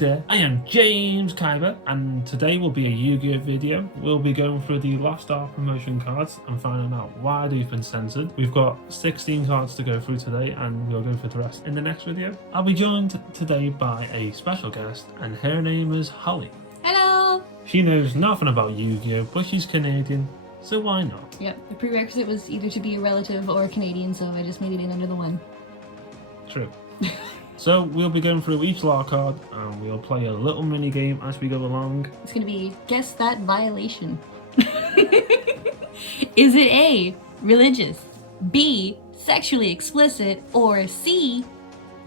there, I am James Kyber, and today will be a Yu-Gi-Oh video. We'll be going through the Lost Star promotion cards and finding out why they've been censored. We've got 16 cards to go through today, and we'll go through the rest in the next video. I'll be joined today by a special guest, and her name is Holly. Hello! She knows nothing about Yu-Gi-Oh, but she's Canadian, so why not? Yep, the prerequisite was either to be a relative or a Canadian, so I just made it in under the one. True. So we'll be going through each Lart card and we'll play a little mini game as we go along. It's gonna be guess that violation. Is it A, religious, B, sexually explicit, or C,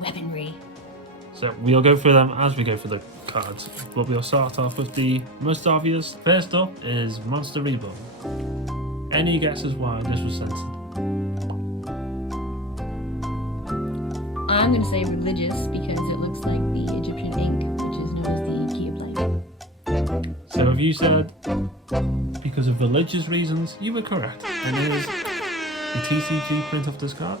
weaponry? So we'll go through them as we go through the cards, but we'll start off with the most obvious. First up is Monster Reborn. Any guesses why this was censored? I'm gonna say religious because it looks like the Egyptian ink, which is known as the key of life. So if you said because of religious reasons, you were correct. And it is the TCG print of this card.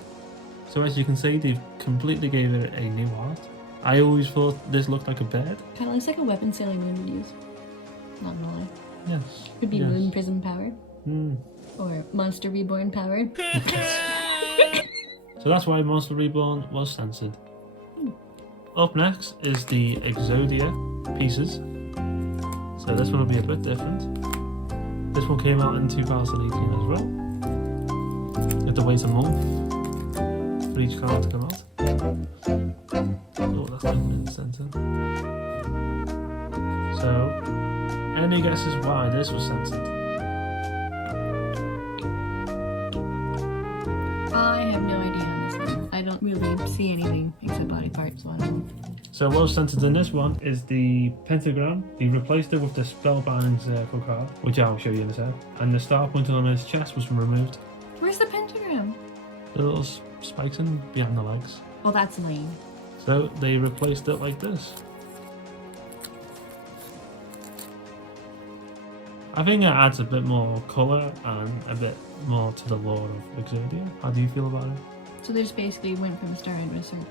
So as you can see, they've completely gave it a new art. I always thought this looked like a bird. Kind of looks like a weapon Sailor Moon would use. Not gonna lie. Yes. Could be yes. Moon Prism power. Or Monster Reborn power. So that's why Monster Reborn was censored. Up next is the Exodia pieces. So this one will be a bit different. This one came out in 2018 as well. You have to wait a month for each card to come out. Oh, that's not in the center. So, any guesses why this was censored? I have no idea on this one. I don't really see anything except body parts, so I don't know. So what was censored in this one is the pentagram. He replaced it with the spellbinding circle card, which I'll show you in a sec. And the star pointer on his chest was removed. Where's the pentagram? The little spikes in behind the legs. Well, that's lame. So they replaced it like this. I think it adds a bit more colour and a bit more to the lore of Exodia. How do you feel about it? So they just basically went from a star into a circle.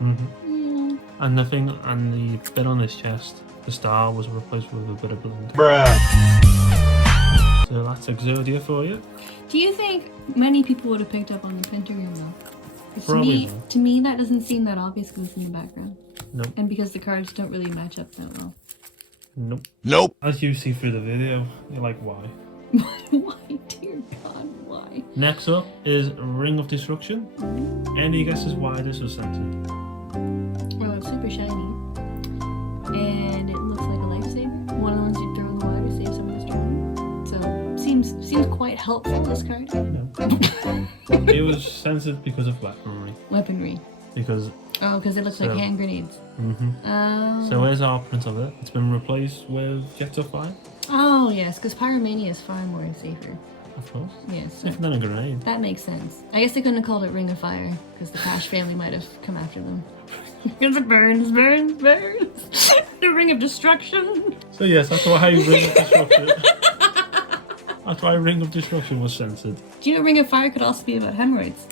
Yeah. And the thing, and the bit on his chest, the star was replaced with a bit of blue. So that's Exodia for you. Do you think many people would have picked up on the pentagram though? 'Cause Probably. To me, that doesn't seem that obvious because it's in the background. Nope. And because the cards don't really match up that well. Nope. Nope. As you see through the video, you're like, why? Why, dear God, why? Next up is Ring of Destruction. Any guesses why this was censored? Well, it's super shiny. And it looks like a lifesaver. One of the ones you throw in the water, save someone that's drowning. So, seems quite helpful, this card. No. It was censored because of weaponry. Weaponry. Because... Oh, because it looks like hand grenades. So here's our print of it. It's been replaced with Jets of Fire. Oh, yes, because Pyromania is far more safer. Of course. Yes. So Different than a grenade. that makes sense. I guess they couldn't have called it Ring of Fire, because the Cash family might have come after them. Because it burns. The Ring of Destruction. So yes, that's why Ring of Destruction... That's why Ring of Destruction was censored. Do you know Ring of Fire could also be about hemorrhoids?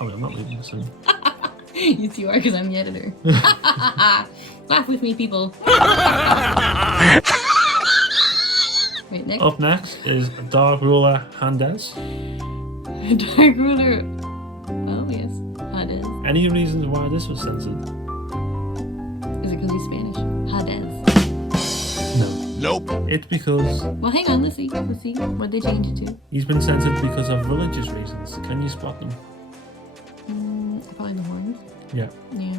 Oh, I'm not leaving this in. Yes, you are, because I'm the editor. Laugh with me, people. Wait, next. Up next is Dark Ruler Hades. Dark Ruler. Oh, yes. Hades. Any reasons why this was censored? Is it because he's Spanish? Hades. No. Nope. It's because Well, hang on, let's see. What'd they change it to? he's been censored because of religious reasons. Can you spot them? Probably the horns. Yeah. Yeah.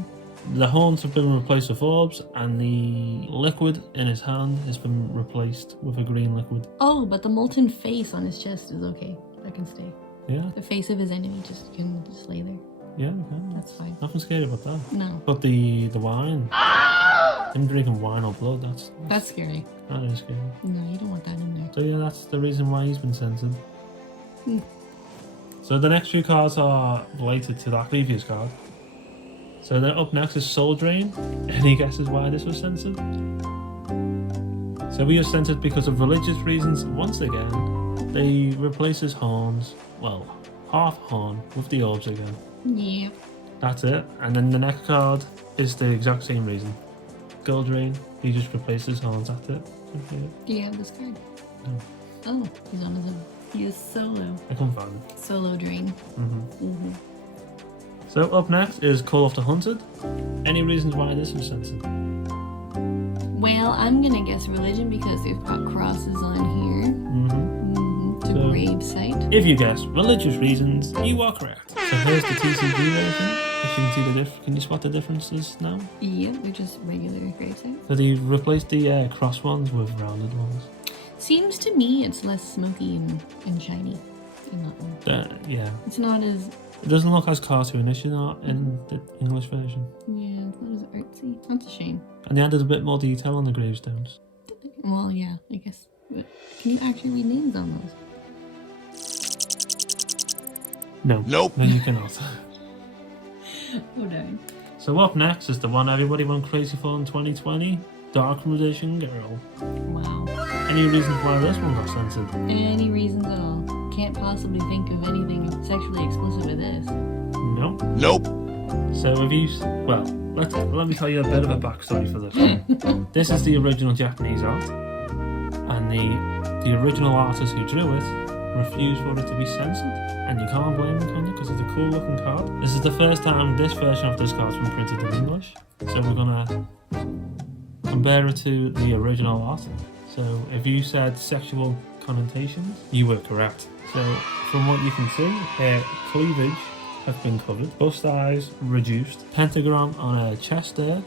The horns have been replaced with orbs, and the liquid in his hand has been replaced with a green liquid. Oh, but the molten face on his chest is okay. That can stay. Yeah, The face of his enemy can just lay there. yeah, okay. That's fine. Nothing scary about that. No. But the wine, him drinking wine or blood, That's scary. that is scary. No, you don't want that in there. So yeah, that's the reason why he's been censored. So the next few cards are related to that previous card. So then up next is Soul Drain. Any guesses why this was censored? So we are censored because of religious reasons once again. They replace his horns, well, half horn, with the orbs again. Yep. That's it. And then the next card is the exact same reason. Gold Rain. He just replaced his horns at it. Do you have this card? No. Oh, he's on his own. He is solo. I can't find him. Solo drain. So up next is Call of the Hunted. Any reasons why this was censored? Well, I'm gonna guess religion because they've got crosses on here. It's a grave site. If you guess religious reasons, you are correct. So here's the TCG version. If you can see the can you spot the differences now? Yep, they're just regular grave sites. So they've replaced the cross ones with rounded ones. Seems to me it's less smoky and shiny in that one. Yeah. It's not as... It doesn't look as cartoonish in the English version. Yeah, it's not as artsy. That's a shame. And they added a bit more detail on the gravestones. Well, yeah, I guess. But can you actually read names on those? No. Nope. No, you cannot. Oh, darn. So up next is the one everybody went crazy for in 2020, Dark Musician Girl. Wow. Any reasons why this one got censored? Any reasons at all. Can't possibly think of anything sexually explicit with this. No. Nope. So if you... Well, let me tell you a bit of a backstory for this one. This is the original Japanese art. And the original artist who drew it refused for it to be censored. And you can't blame them, can you? Because it's a cool looking card. This is the first time this version of this card's been printed in English. So we're gonna compare it to the original art. So if you said sexual connotations, you were correct. So from what you can see, cleavage have been covered, bust size reduced, pentagram on a chest there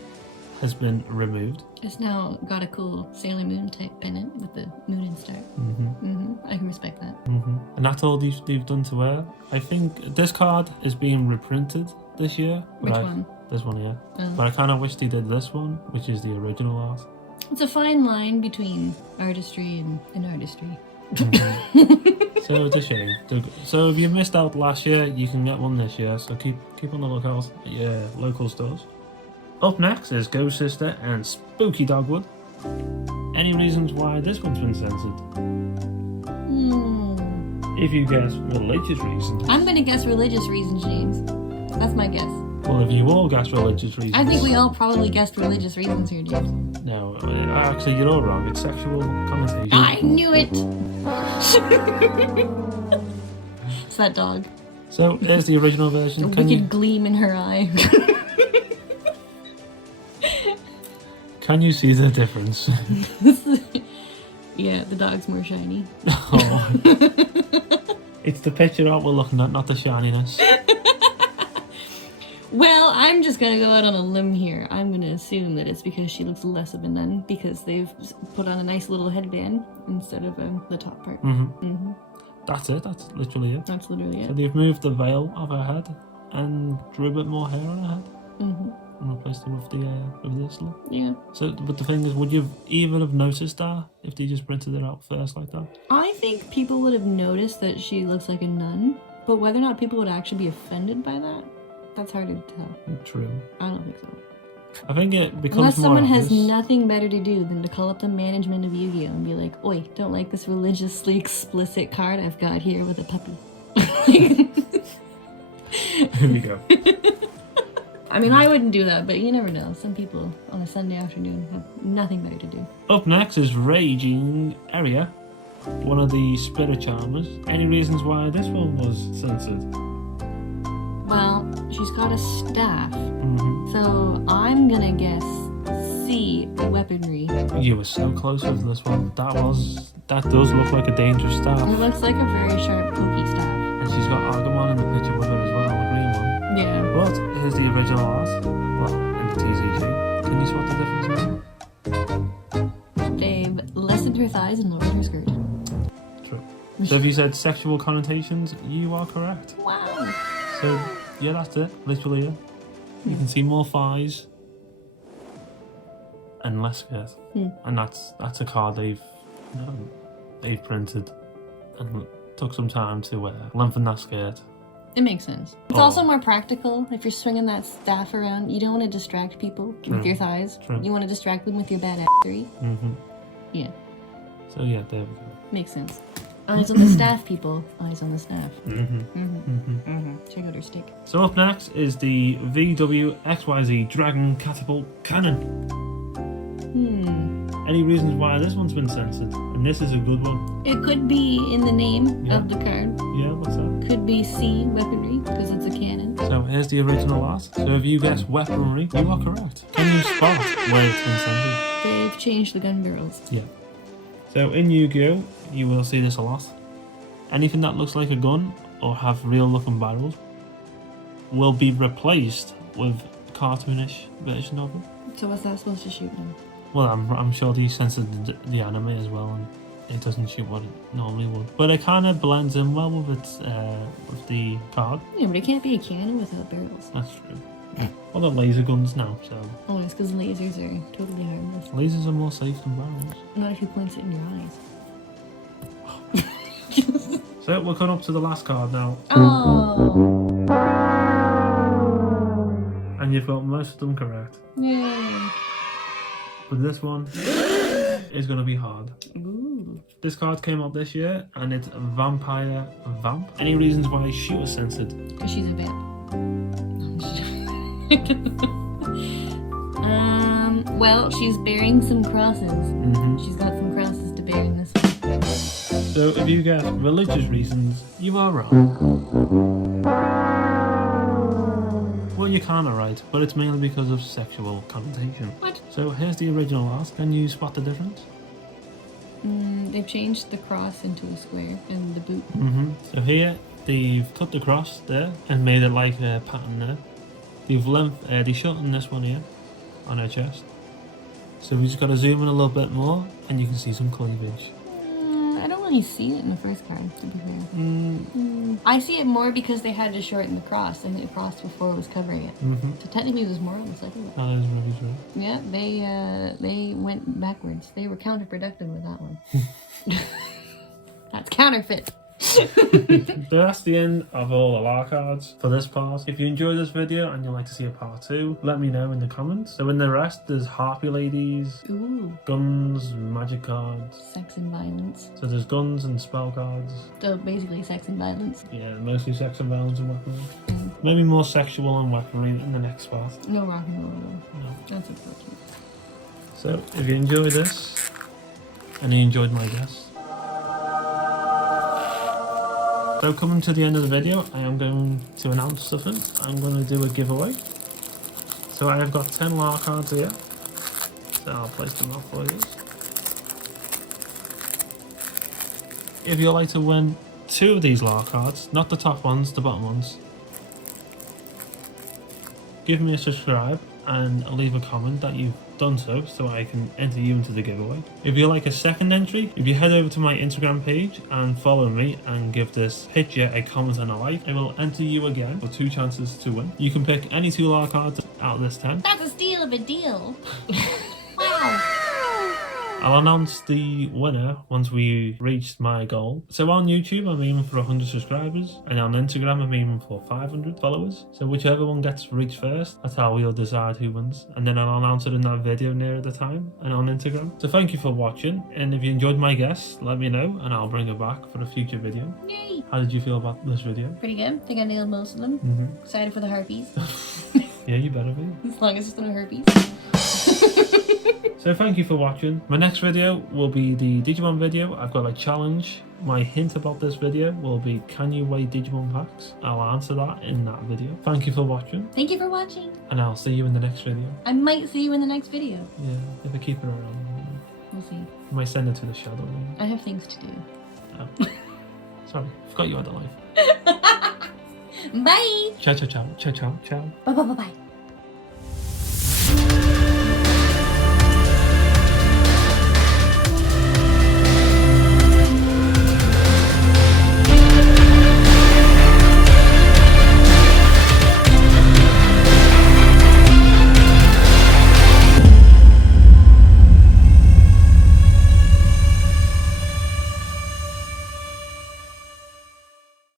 has been removed. It's now got a cool Sailor Moon type pennant with the moon and star. I can respect that. And that's all they've done to her. I think this card is being reprinted this year. Which one? This one, yeah. Oh. But I kind of wish they did this one, which is the original art. It's a fine line between artistry and artistry. So it's a shame. So if you missed out last year, you can get one this year. So keep on the lookout at your local stores. Up next is Ghost Sister and Spooky Dogwood. Any reasons why this one's been censored? If you guess religious reasons. I'm gonna guess religious reasons, James. That's my guess. Well, if you all guess religious reasons. I think we all probably guessed religious reasons here, James. No, actually, you're all wrong. It's sexual connotation. I knew it! It's that dog. So, there's the original version. A wicked gleam in her eye. Can you see the difference? Yeah, the dog's more shiny. Oh. It's the picture art we're looking at, not the shininess. Well, I'm just gonna go out on a limb here. I'm gonna assume that it's because she looks less of a nun because they've put on a nice little headband instead of the top part. That's it. That's literally it. That's literally So it. they've moved the veil of her head and drew a bit more hair on her head and replaced it with this look. Yeah. So, but the thing is, would you even have noticed that if they just printed it out first like that? I think people would have noticed that she looks like a nun, but whether or not people would actually be offended by that, that's harder to tell. True. I don't think so. I think it becomes Unless more someone has obvious. nothing better to do than to call up the management of Yugioh and be like, "Oi, don't like this religiously explicit card I've got here with a puppy." Here we go. I mean, I wouldn't do that, but you never know. Some people on a Sunday afternoon have nothing better to do. Up next is Raging Eria, one of the spirit charmers. Any reasons why this one was censored? Well, she's got a staff, so I'm gonna guess C, weaponry. You were so close with this one. That does look like a dangerous staff. It looks like a very sharp, pokey staff. And she's got Argamon in the picture with her as well, the green one. Yeah. But here's the original art. Well, in the TCG. Can you spot the difference now? They've lessened her thighs and lowered her skirt. True. So if you said sexual connotations, you are correct. Wow. So, yeah, that's it. Literally, yeah. You can see more thighs and less skirt. And that's a card they've printed and took some time to lengthen that skirt. It makes sense. It's also more practical. If you're swinging that staff around, you don't want to distract people with your thighs. True. You want to distract them with your bad assery. Yeah. So, yeah, there we go. Makes sense. Eyes on the staff, people. Eyes on the staff. Check out her stick. So up next is the VWXYZ Dragon Catapult Cannon. Any reasons why this one's been censored? And this is a good one. It could be in the name of the card. Yeah, what's that? Could be C, weaponry, because it's a cannon. So here's the original art. So if you guess weaponry, you are correct. Can you spot where it's been censored? They've changed the gun barrels. Yeah. So in Yu-Gi-Oh, you will see this a lot. Anything that looks like a gun or have real looking barrels will be replaced with a cartoonish version of it. So what's that supposed to shoot now? Well, I'm sure they censored the anime as well, and it doesn't shoot what it normally would. But it kind of blends in well with the card. Yeah, but it can't be a cannon without barrels. That's true. Well, they're laser guns now, so... Oh, it's because lasers are totally harmless. Lasers are more safe than barrels. Not if you point it in your eyes. So we're coming up to the last card now. Oh! And you've got most of them correct. Yay! But this one is going to be hard. Ooh. This card came out this year, and it's Vampire Vamp. Any reasons why she was censored? Because she's a vamp. Well, she's bearing some crosses. She's got some crosses to bear in this one. So if you guess religious reasons, you are wrong. Well, you're kind of right, but it's mainly because of sexual connotation. What? So here's the original art. Can you spot the difference? They've changed the cross into a square and the boot. So here, they've cut the cross there and made it like a pattern there. They shortened this one here on her chest. So we just got to zoom in a little bit more and you can see some cleavage. I don't really see it in the first card, to be fair. I see it more because they had to shorten the cross, and the cross before was covering it. So technically it was more on the second one. That is really true. Yeah, they went backwards. They were counterproductive with that one. That's counterfeit. So that's the end of all the Lart cards for this part. If you enjoyed this video and you'd like to see a part 2, let me know in the comments. So in the rest, there's Harpy Ladies, guns, magic cards. Sex and violence. So there's guns and spell cards. So basically sex and violence. Yeah, mostly sex and violence and weaponry. Maybe more sexual and weaponry in the next part. No rock and roll though. No. That's unfortunate. So if you enjoyed this, and you enjoyed my guess, so coming to the end of the video, I am going to announce something. I'm going to do a giveaway. So I have got 10 Lart cards here. So I'll place them out for you. If you'd like to win 2 of these Lart cards, not the top ones, the bottom ones, give me a subscribe and leave a comment that you've done so I can enter you into the giveaway. If you like a second entry, if you head over to my Instagram page and follow me and give this picture a comment and a like, I will enter you again for 2 chances to win. You can pick any 2 Lart cards out of this 10. That's a steal of a deal. Wow. I'll announce the winner once we reach my goal. So on YouTube, I'm aiming for 100 subscribers, and on Instagram, I'm aiming for 500 followers. So whichever one gets reached first, that's how we'll decide who wins. And then I'll announce it in that video near the time and on Instagram. So thank you for watching, and if you enjoyed my guess, let me know, and I'll bring it back for a future video. Yay! How did you feel about this video? Pretty good. I think I nailed most of them. Excited for the harpies. Yeah, you better be. As long as it's not a herpes. So thank you for watching. My next video will be the Digimon video. I've got a challenge. My hint about this video will be, can you weigh Digimon packs? I'll answer that in that video. Thank you for watching. Thank you for watching. And I'll see you in the next video. I might see you in the next video. Yeah, if I keep it around. We'll see. I might send it to the shadow. I have things to do. Oh. Sorry, forgot you had a life. Bye! Ciao, ciao, ciao. Ciao, ciao, ciao. Bye bye bye bye.